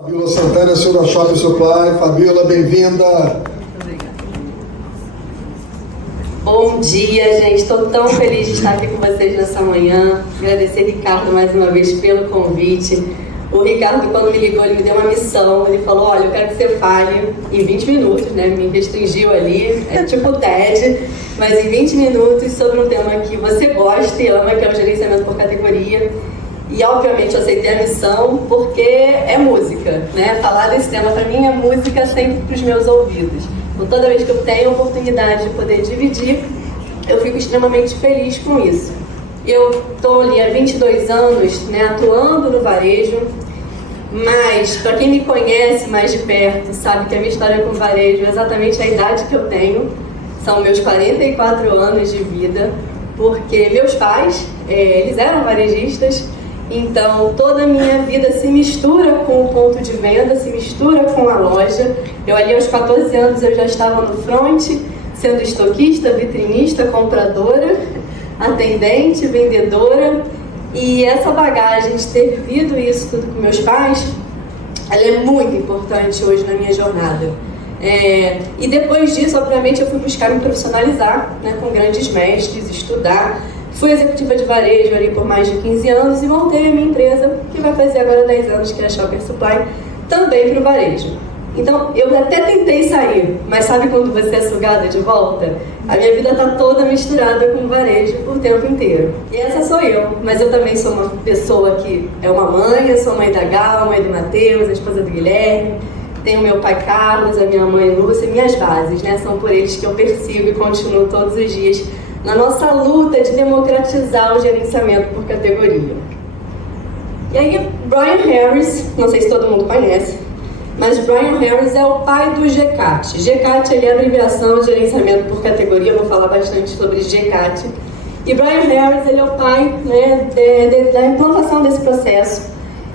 Fabiola Santana, senhora Shopping Supply. Fabiola, bem-vinda. Bom dia, gente. Estou tão feliz de estar aqui com vocês nessa manhã. Agradecer Ricardo mais uma vez pelo convite. O Ricardo, quando me ligou, ele me deu uma missão. Ele falou, olha, eu quero que você fale em 20 minutos, né? Me restringiu ali, é tipo TED, mas em 20 minutos sobre um tema que você gosta e ama, que é o gerenciamento por categoria. E, obviamente, eu aceitei a missão porque é música, né? Falar desse tema, para mim, é música sempre para os meus ouvidos. Então, toda vez que eu tenho a oportunidade de poder dividir, eu fico extremamente feliz com isso. Eu estou ali há 22 anos, né, atuando no varejo, mas, para quem me conhece mais de perto, sabe que a minha história com o varejo é exatamente a idade que eu tenho. São meus 44 anos de vida, porque meus pais, eles eram varejistas. Então, toda a minha vida se mistura com o ponto de venda, se mistura com a loja. Eu ali aos 14 anos eu já estava no front, sendo estoquista, vitrinista, compradora, atendente, vendedora. E essa bagagem de ter vivido isso tudo com meus pais, ela é muito importante hoje na minha jornada. E depois disso, obviamente, eu fui buscar me profissionalizar, né, com grandes mestres, estudar. Fui executiva de varejo ali por mais de 15 anos e montei a minha empresa, que vai fazer agora 10 anos, que é a Shopping Supply, também para o varejo. Então, eu até tentei sair, mas sabe quando você é sugada de volta? A minha vida está toda misturada com o varejo o tempo inteiro. E essa sou eu, mas eu também sou uma pessoa que é uma mãe, eu sou mãe da Gal, mãe do Matheus, a esposa do Guilherme, tenho meu pai Carlos, a minha mãe Lúcia, e minhas bases, né? São por eles que eu persigo e continuo todos os dias na nossa luta de democratizar o gerenciamento por categoria. E aí, Brian Harris, não sei se todo mundo conhece, mas Brian Harris é o pai do GCAT. GCAT ele é a abreviação de gerenciamento por categoria, eu vou falar bastante sobre GCAT. E Brian Harris ele é o pai, né, da implantação desse processo.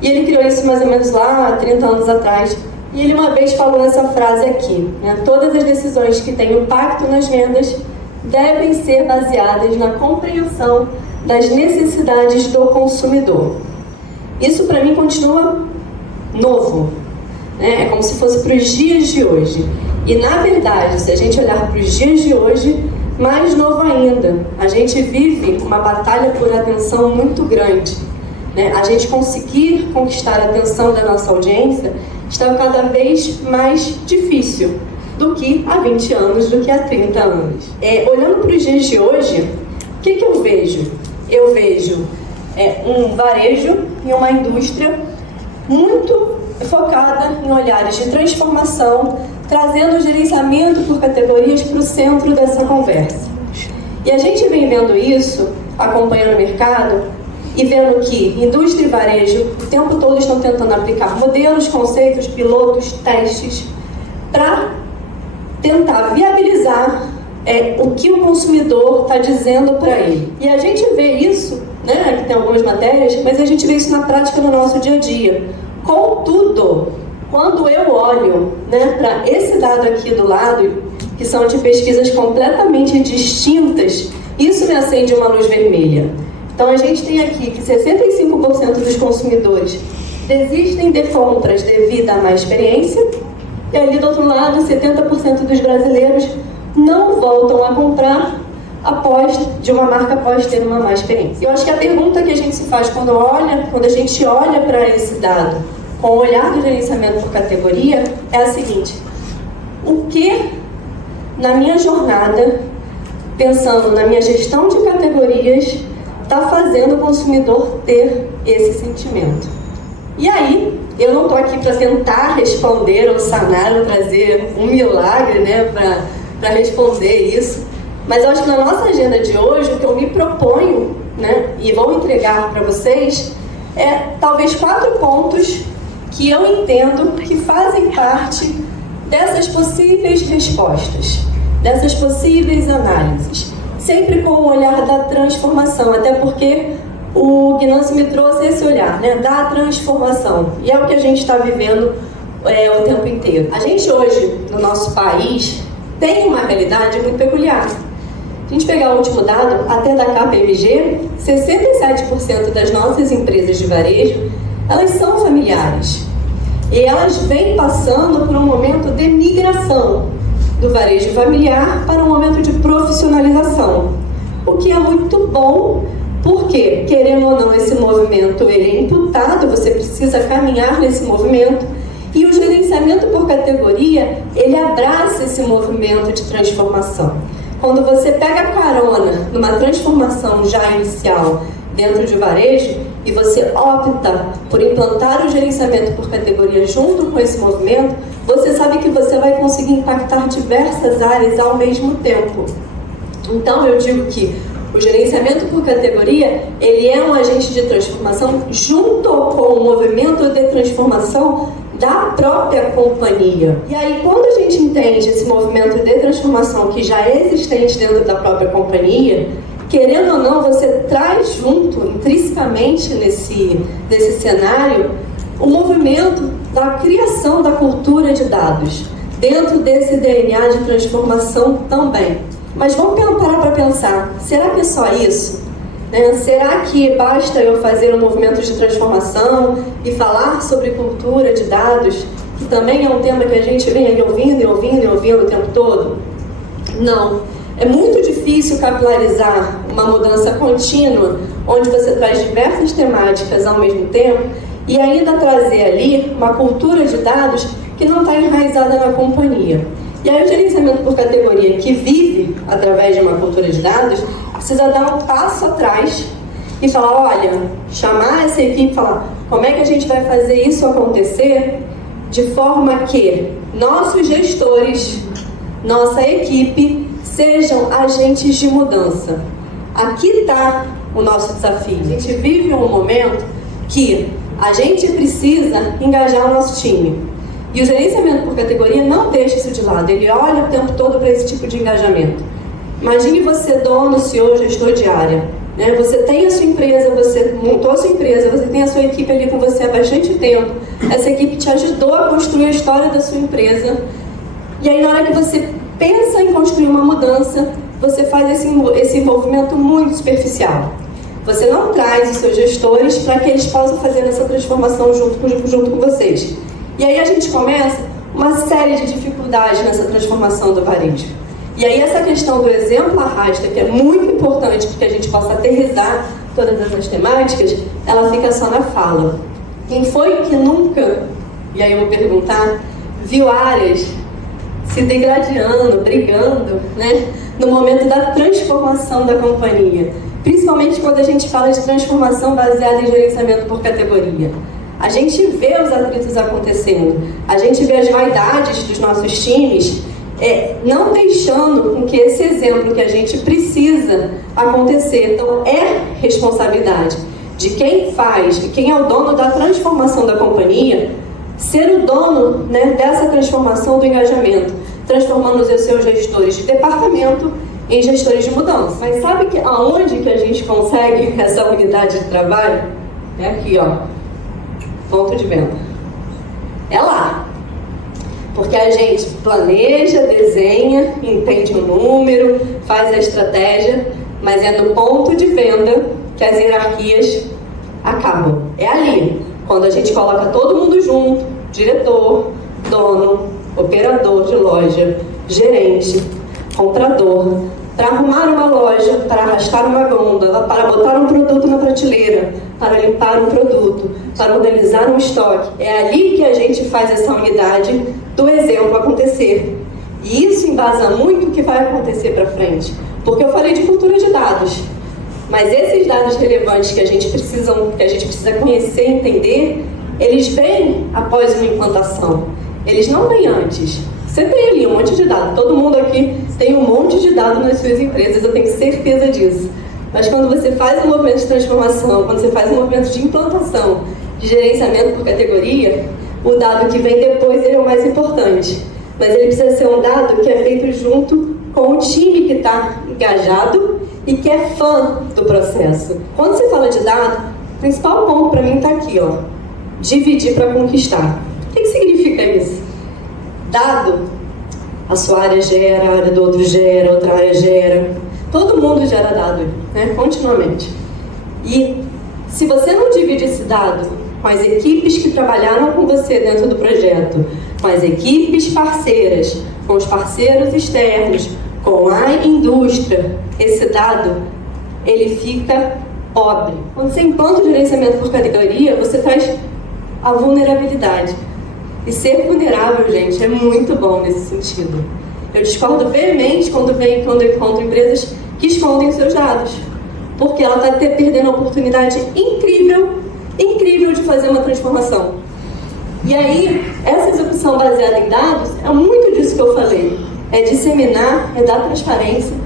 E ele criou isso mais ou menos lá há 30 anos atrás. E ele uma vez falou essa frase aqui, né, todas as decisões que têm impacto nas vendas devem ser baseadas na compreensão das necessidades do consumidor. Isso para mim continua novo, né? É como se fosse para os dias de hoje. E na verdade, se a gente olhar para os dias de hoje, mais novo ainda. A gente vive uma batalha por atenção muito grande, né? A gente conseguir conquistar a atenção da nossa audiência está cada vez mais difícil do que há 20 anos, do que há 30 anos. Olhando para os dias de hoje, o que eu vejo? Eu vejo um varejo e uma indústria muito focada em olhares de transformação, trazendo o gerenciamento por categorias para o centro dessa conversa. E a gente vem vendo isso, acompanhando o mercado, e vendo que indústria e varejo o tempo todo estão tentando aplicar modelos, conceitos, pilotos, testes, para tentar viabilizar o que o consumidor está dizendo para ele. E a gente vê isso, né, aqui tem algumas matérias, mas a gente vê isso na prática no nosso dia a dia. Contudo, quando eu olho, né, para esse dado aqui do lado, que são de pesquisas completamente distintas, isso me acende uma luz vermelha. Então a gente tem aqui que 65% dos consumidores desistem de compras devido à má experiência, e ali do outro lado, 70% dos brasileiros não voltam a comprar de uma marca após ter uma má experiência. Eu acho que a pergunta que a gente se faz quando a gente olha para esse dado com o olhar do gerenciamento por categoria é a seguinte: o que na minha jornada, pensando na minha gestão de categorias, está fazendo o consumidor ter esse sentimento? E aí, eu não estou aqui para tentar responder ou sanar ou trazer um milagre, né, para responder isso, mas eu acho que na nossa agenda de hoje, o que eu me proponho, né, e vou entregar para vocês, é talvez 4 pontos que eu entendo que fazem parte dessas possíveis respostas, dessas possíveis análises, sempre com o olhar da transformação, até porque o Guinâncio me trouxe esse olhar, né, da transformação, e é o que a gente está vivendo o tempo inteiro. A gente hoje, no nosso país, tem uma realidade muito peculiar. Se a gente pegar o último dado, até da KPMG, 67% das nossas empresas de varejo, elas são familiares. E elas vêm passando por um momento de migração do varejo familiar para um momento de profissionalização, o que é muito bom, porque, querendo ou não, esse movimento ele é imputado, você precisa caminhar nesse movimento, e o gerenciamento por categoria, ele abraça esse movimento de transformação. Quando você pega carona numa transformação já inicial dentro de varejo, e você opta por implantar o gerenciamento por categoria junto com esse movimento, você sabe que você vai conseguir impactar diversas áreas ao mesmo tempo. Então, eu digo que o gerenciamento por categoria, ele é um agente de transformação junto com o movimento de transformação da própria companhia. E aí, quando a gente entende esse movimento de transformação que já é existente dentro da própria companhia, querendo ou não, você traz junto, intrinsecamente nesse cenário, o movimento da criação da cultura de dados, dentro desse DNA de transformação também. Mas vamos parar para pensar, será que é só isso? Será que basta eu fazer um movimento de transformação e falar sobre cultura de dados, que também é um tema que a gente vem aí ouvindo o tempo todo? Não. É muito difícil capilarizar uma mudança contínua, onde você traz diversas temáticas ao mesmo tempo e ainda trazer ali uma cultura de dados que não está enraizada na companhia. E aí o gerenciamento por categoria, que vive através de uma cultura de dados, precisa dar um passo atrás e falar, olha, chamar essa equipe e falar como é que a gente vai fazer isso acontecer de forma que nossos gestores, nossa equipe, sejam agentes de mudança. Aqui está o nosso desafio. A gente vive um momento que a gente precisa engajar o nosso time. E o gerenciamento por categoria não deixa isso de lado. Ele olha o tempo todo para esse tipo de engajamento. Imagine você, dono, CEO, gestor de área. Você tem a sua empresa, você montou a sua empresa, você tem a sua equipe ali com você há bastante tempo. Essa equipe te ajudou a construir a história da sua empresa. E aí, na hora que você pensa em construir uma mudança, você faz esse envolvimento muito superficial. Você não traz os seus gestores para que eles possam fazer essa transformação junto com vocês. E aí a gente começa uma série de dificuldades nessa transformação do varejo. E aí essa questão do exemplo arrasta, que é muito importante para que a gente possa aterrissar todas essas temáticas, ela fica só na fala. Quem foi que nunca, e aí eu vou perguntar, viu áreas se degradando, brigando, no momento da transformação da companhia? Principalmente quando a gente fala de transformação baseada em gerenciamento por categoria. A gente vê os atritos acontecendo, a gente vê as vaidades dos nossos times, não deixando com que esse exemplo que a gente precisa acontecer. Então, é responsabilidade de quem faz, de quem é o dono da transformação da companhia, ser o dono dessa transformação do engajamento, transformando os seus gestores de departamento em gestores de mudança. Mas sabe aonde que a gente consegue essa unidade de trabalho? É aqui, ó, ponto de venda. É lá. Porque a gente planeja, desenha, entende o número, faz a estratégia, mas é no ponto de venda que as hierarquias acabam. É ali, quando a gente coloca todo mundo junto, diretor, dono, operador de loja, gerente, comprador, para arrumar uma loja, para arrastar uma gôndola, para botar um produto na prateleira, para limpar um produto, para organizar um estoque. É ali que a gente faz essa unidade do exemplo acontecer. E isso embasa muito o que vai acontecer para frente. Porque eu falei de cultura de dados, mas esses dados relevantes que a gente precisa conhecer e entender, eles vêm após uma implantação. Eles não vêm antes. Você tem ali um monte de dados. Todo mundo aqui tem um monte de dados nas suas empresas, eu tenho certeza disso. Mas quando você faz um movimento de transformação, quando você faz um movimento de implantação, de gerenciamento por categoria, o dado que vem depois ele é o mais importante. Mas ele precisa ser um dado que é feito junto com o time que está engajado e que é fã do processo. Quando você fala de dado, o principal ponto para mim está aqui, ó. Dividir para conquistar. O que significa isso? Dado, a sua área gera, a área do outro gera, outra área gera. Todo mundo gera dado, continuamente. E se você não divide esse dado com as equipes que trabalharam com você dentro do projeto, com as equipes parceiras, com os parceiros externos, com a indústria, esse dado, ele fica pobre. Quando você implanta o gerenciamento por categoria, você traz a vulnerabilidade. E ser vulnerável, gente, é muito bom nesse sentido. Eu discordo veemente quando eu encontro empresas que escondem seus dados, porque ela está perdendo a oportunidade incrível de fazer uma transformação. E aí, essa execução baseada em dados é muito disso que eu falei. É disseminar, é dar transparência,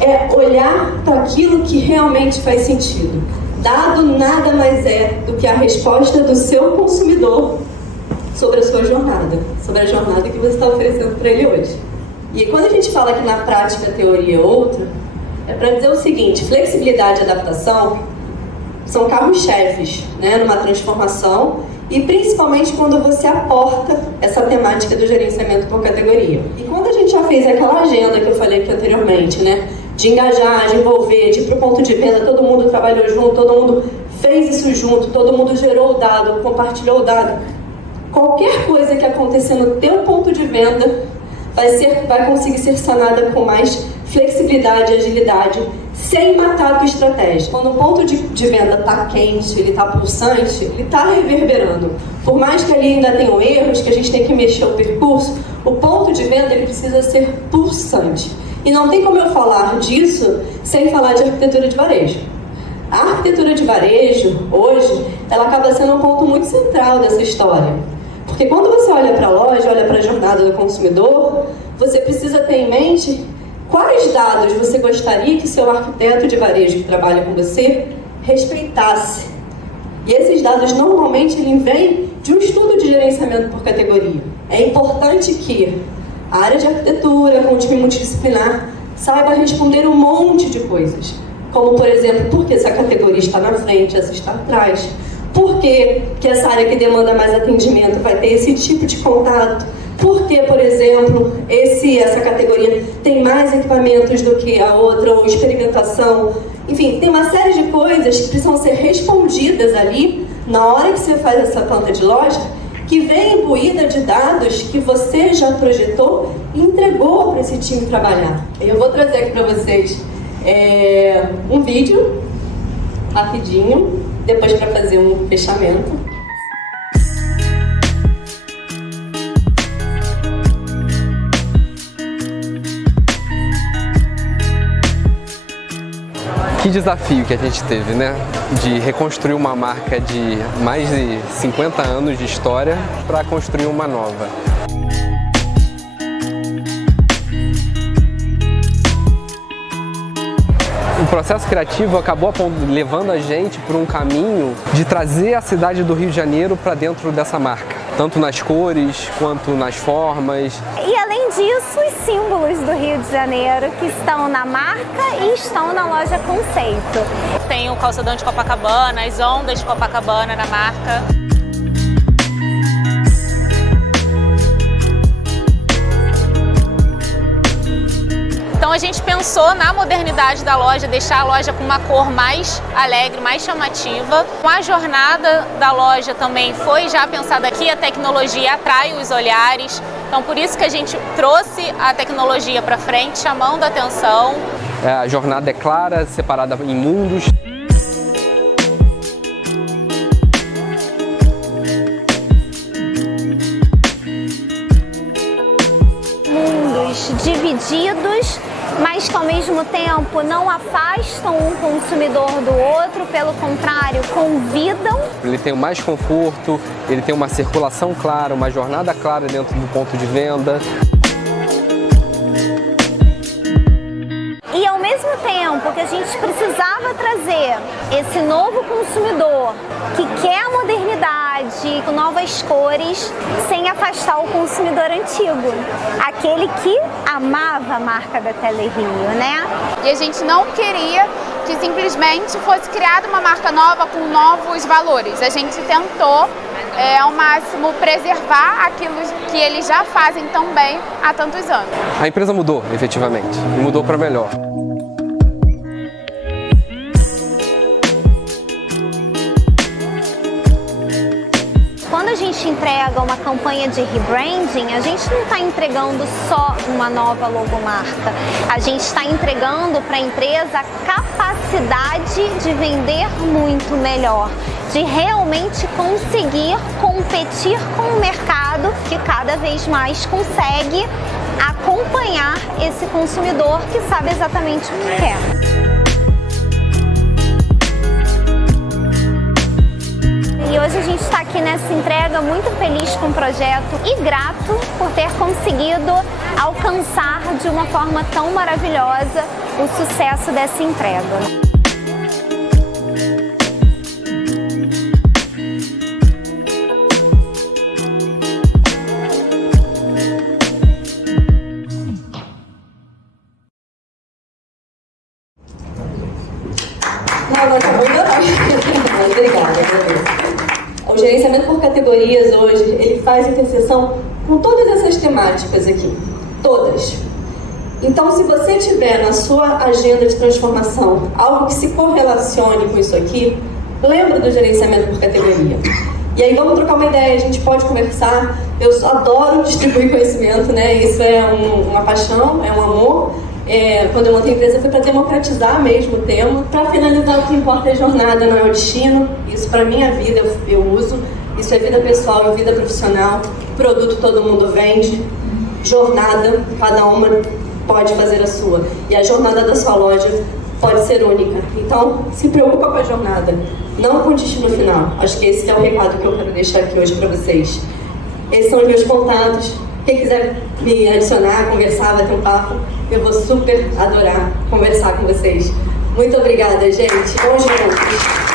é olhar para aquilo que realmente faz sentido. Dado nada mais é do que a resposta do seu consumidor sobre a sua jornada, sobre a jornada que você está oferecendo para ele hoje. E quando a gente fala que na prática a teoria é outra, é para dizer o seguinte: flexibilidade e adaptação são carros-chefes, né, numa transformação, e principalmente quando você aporta essa temática do gerenciamento por categoria. E quando a gente já fez aquela agenda que eu falei aqui anteriormente, né, de engajar, de envolver, de ir para o ponto de venda, todo mundo trabalhou junto, todo mundo fez isso junto, todo mundo gerou o dado, compartilhou o dado. Qualquer coisa que acontecer no teu ponto de venda vai conseguir ser sanada com mais flexibilidade e agilidade, sem matar a tua estratégia. Quando o ponto de venda está quente, ele está pulsante, ele está reverberando. Por mais que ali ainda tenham erros, que a gente tem que mexer o percurso, o ponto de venda ele precisa ser pulsante. E não tem como eu falar disso sem falar de arquitetura de varejo. A arquitetura de varejo, hoje, ela acaba sendo um ponto muito central dessa história. Porque quando você olha para a loja, olha para a jornada do consumidor, você precisa ter em mente quais dados você gostaria que seu arquiteto de varejo que trabalha com você respeitasse. E esses dados normalmente vêm de um estudo de gerenciamento por categoria. É importante que a área de arquitetura, com o time multidisciplinar, saiba responder um monte de coisas. Como, por exemplo, por que essa categoria está na frente, essa está atrás? Por que essa área que demanda mais atendimento vai ter esse tipo de contato? Por que, por exemplo, essa categoria tem mais equipamentos do que a outra, ou experimentação? Enfim, tem uma série de coisas que precisam ser respondidas ali, na hora que você faz essa planta de loja, que vem imbuída de dados que você já projetou e entregou para esse time trabalhar. Eu vou trazer aqui para vocês um vídeo, rapidinho, depois para fazer um fechamento. Que desafio que a gente teve, né? De reconstruir uma marca de mais de 50 anos de história para construir uma nova. O processo criativo acabou levando a gente por um caminho de trazer a cidade do Rio de Janeiro para dentro dessa marca, tanto nas cores quanto nas formas. E além disso, os símbolos do Rio de Janeiro que estão na marca e estão na loja Conceito. Tem o calçadão de Copacabana, as ondas de Copacabana na marca. Então a gente pensou na modernidade da loja, deixar a loja com uma cor mais alegre, mais chamativa. A jornada da loja também foi já pensada aqui, a tecnologia atrai os olhares. Então por isso que a gente trouxe a tecnologia para frente, chamando a atenção. A jornada é clara, separada em mundos. Divididos, mas que ao mesmo tempo não afastam um consumidor do outro, pelo contrário, convidam. Ele tem mais conforto, ele tem uma circulação clara, uma jornada clara dentro do ponto de venda. E ao mesmo tempo que a gente precisava trazer esse novo consumidor que quer a modernidade, com novas cores, sem afastar o consumidor antigo, aquele que amava a marca da Telerio, né? E a gente não queria que simplesmente fosse criada uma marca nova com novos valores. A gente tentou ao máximo preservar aquilo que eles já fazem tão bem há tantos anos. A empresa mudou, efetivamente, e mudou para melhor. a gente entrega uma campanha de rebranding, a gente não está entregando só uma nova logomarca. A gente está entregando para a empresa a capacidade de vender muito melhor, de realmente conseguir competir com o mercado que cada vez mais consegue acompanhar esse consumidor que sabe exatamente o que quer. E hoje a gente está aqui nessa entrega muito feliz com o projeto e grato por ter conseguido alcançar de uma forma tão maravilhosa o sucesso dessa entrega. Não, mas obrigada, agradeço. O gerenciamento por categorias hoje, ele faz interseção com todas essas temáticas aqui, todas. Então, se você tiver na sua agenda de transformação algo que se correlacione com isso aqui, lembra do gerenciamento por categoria. E aí vamos trocar uma ideia, a gente pode conversar. Eu adoro distribuir conhecimento, né? Isso é uma paixão, é um amor. Quando eu montei a empresa foi para democratizar mesmo o tema. Para finalizar, o que importa é jornada, não é o destino. Isso para minha vida eu uso. Isso é vida pessoal e vida profissional. Produto todo mundo vende. Jornada, cada uma pode fazer a sua. E a jornada da sua loja pode ser única. Então, se preocupa com a jornada, não com o destino final. Acho que esse é o recado que eu quero deixar aqui hoje para vocês. Esses são os meus contatos. Quem quiser me adicionar, conversar, bater um papo, eu vou super adorar conversar com vocês. Muito obrigada, gente. Bons juntos.